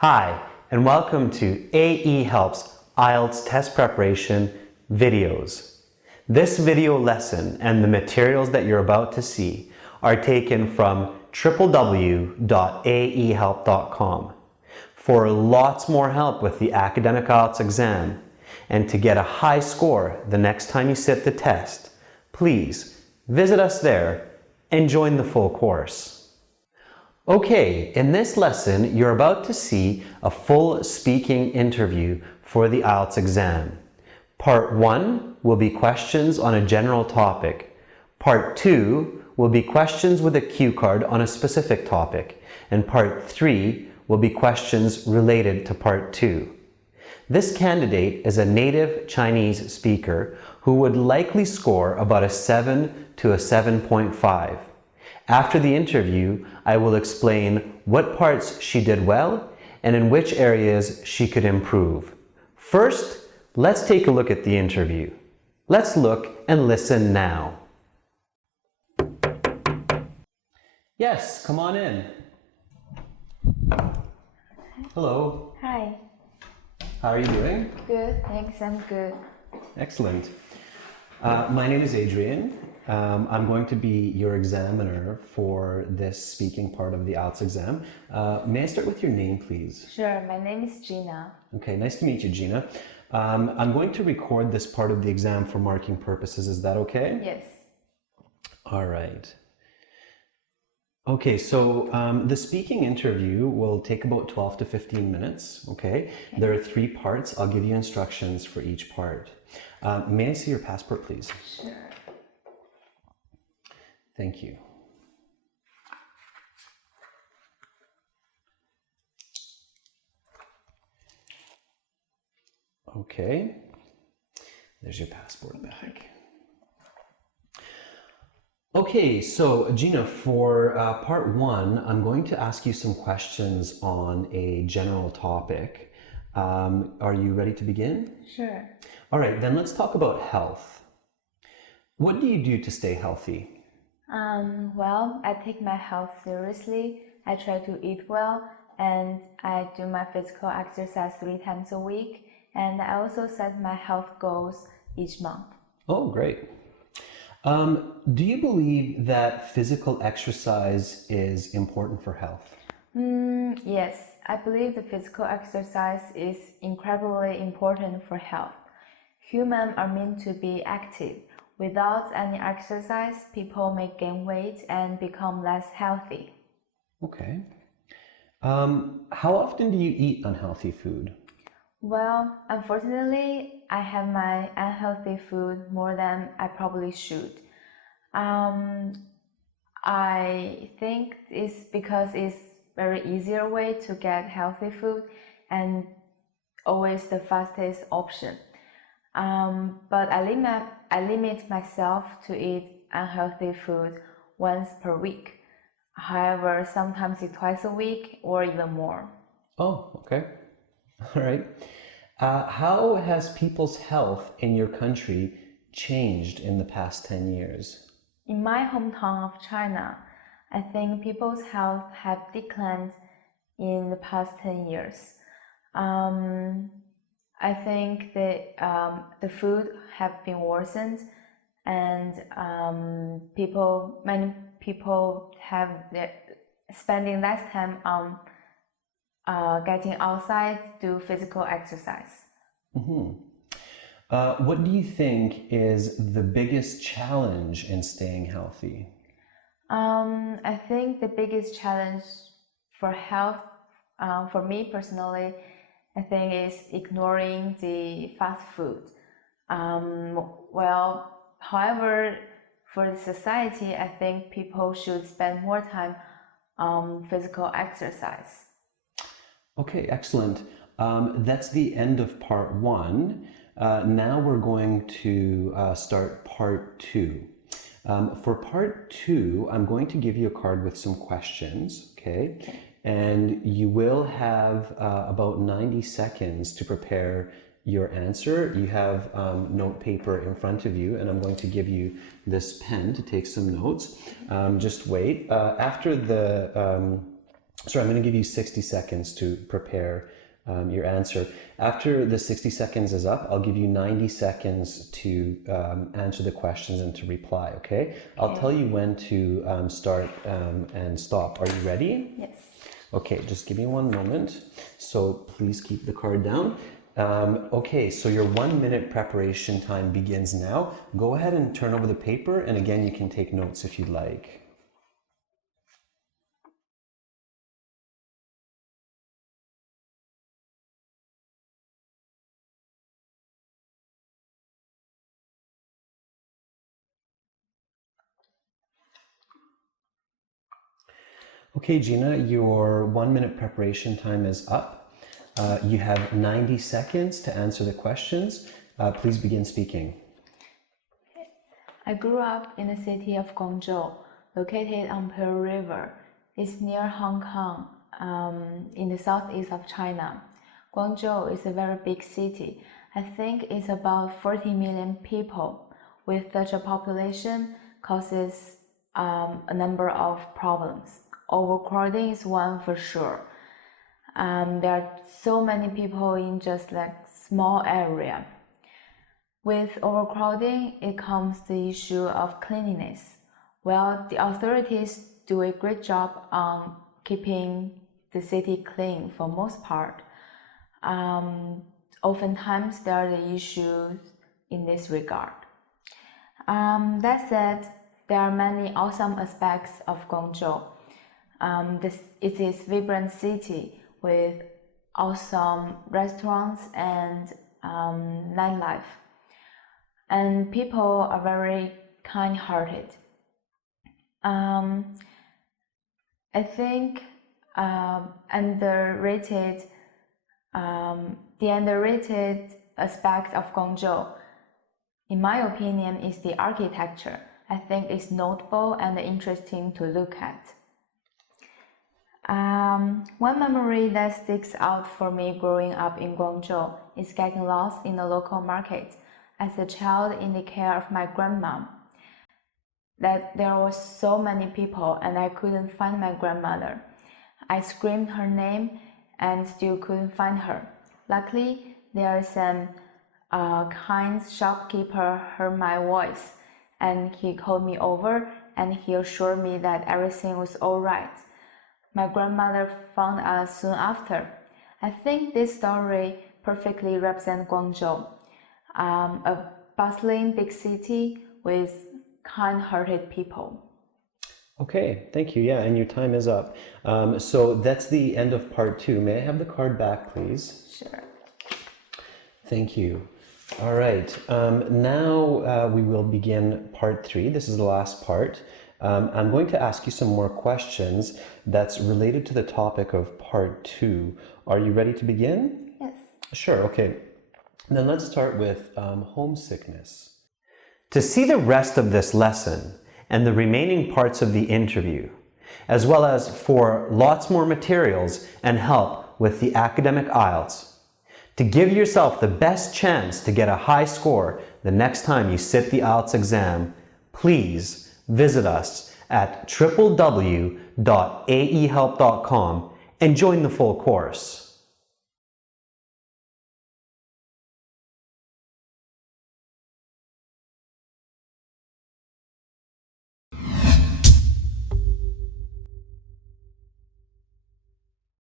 Hi, and welcome to AE Helps IELTS Test Preparation videos. This video lesson and the materials that you're about to see are taken from www.aehelp.com. For lots more help with the academic IELTS exam and to get a high score the next time you sit the test, please visit us there and join the full course. Okay, in this lesson, you're about to see a full speaking interview for the IELTS exam. Part 1 will be questions on a general topic. Part 2 will be questions with a cue card on a specific topic. And Part 3 will be questions related to Part 2. This candidate is a native Chinese speaker who would likely score about a 7 to a 7.5. After the interview, I will explain what parts she did well and in which areas she could improve. First, let's take a look at the interview. Let's look and listen now. Yes, come on in. Hello. Hi. How are you doing? Good, thanks. I'm good. Excellent. My name is Adrian. I'm going to be your examiner for this speaking part of the IELTS exam. May I start with your name, please? Sure, my name is Gina. Okay, nice to meet you, Gina. I'm going to record this part of the exam for marking purposes. Is that okay? Yes. All right. Okay, so the speaking interview will take about 12 to 15 minutes, okay? There are 3 parts. I'll give you instructions for each part. May I see your passport, please? Sure. Thank you. Okay, there's your passport back. Okay, so Gina, for part 1, I'm going to ask you some questions on a general topic. Are you ready to begin? Sure. All right, then let's talk about health. What do you do to stay healthy? Well, I take my health seriously. I try to eat well, and I do my physical exercise 3 times a week. And I also set my health goals each month. Oh, great. Do you believe that physical exercise is important for health? Yes, I believe the physical exercise is incredibly important for health. Humans are meant to be active. Without any exercise, people may gain weight and become less healthy. Okay. How often do you eat unhealthy food? Well, unfortunately, I have my unhealthy food more than I probably should. I think it's because it's very easier way to get healthy food and always the fastest option. But I limit myself to eat unhealthy food once per week. However, sometimes it's twice a week or even more. Oh, okay. All right. How has people's health in your country changed in the past 10 years? In my hometown of China, I think people's health have declined in the past 10 years. I think that the food have been worsened, and many people have spending less time on getting outside, do physical exercise. What do you think is the biggest challenge in staying healthy? I think the biggest challenge for health, for me personally, I think is ignoring the fast food. However, for the society, I think people should spend more time on physical exercise. Okay, excellent. That's the end of part 1. Now we're going to start part 2. For part 2, I'm going to give you a card with some questions, okay? And you will have about 90 seconds to prepare your answer. You have note paper in front of you, and I'm going to give you this pen to take some notes. Just wait. After the Sorry, I'm going to give you 60 seconds to prepare your answer. After the 60 seconds is up, I'll give you 90 seconds to answer the questions and to reply, okay? I'll tell you when to start and stop. Are you ready? Yes. Okay, just give me one moment. So please keep the card down. Okay, so your 1 minute preparation time begins now. Go ahead and turn over the paper, and again, you can take notes if you'd like. Okay, Gina, your 1 minute preparation time is up. You have 90 seconds to answer the questions. Please begin speaking. I grew up in the city of Guangzhou, located on Pearl River. It's near Hong Kong, in the southeast of China. Guangzhou is a very big city. I think it's about 40 million people. With such a population, causes a number of problems. Overcrowding is one for sure. There are so many people in just like small area. With overcrowding, it comes the issue of cleanliness. Well, the authorities do a great job on keeping the city clean for most part. Oftentimes, there are the issues in this regard. That said, there are many awesome aspects of Guangzhou. It is a vibrant city with awesome restaurants and nightlife. And people are very kind-hearted. I think the underrated aspect of Guangzhou, in my opinion, is the architecture. I think it's notable and interesting to look at. One memory that sticks out for me growing up in Guangzhou is getting lost in the local market as a child in the care of my grandma. That there were so many people and I couldn't find my grandmother. I screamed her name and still couldn't find her. Luckily, there is a kind shopkeeper heard my voice and he called me over and he assured me that everything was all right. My grandmother found us soon after. I think this story perfectly represents Guangzhou, a bustling big city with kind-hearted people. Okay, thank you. Yeah, and your time is up. So that's the end of part 2. May I have the card back, please? Sure. Thank you. All right, now we will begin part 3. This is the last part. I'm going to ask you some more questions that's related to the topic of part 2. Are you ready to begin? Yes. Sure, okay. Then let's start with homesickness. To see the rest of this lesson and the remaining parts of the interview, as well as for lots more materials and help with the academic IELTS, to give yourself the best chance to get a high score the next time you sit the IELTS exam, please visit us at www.aehelp.com and join the full course.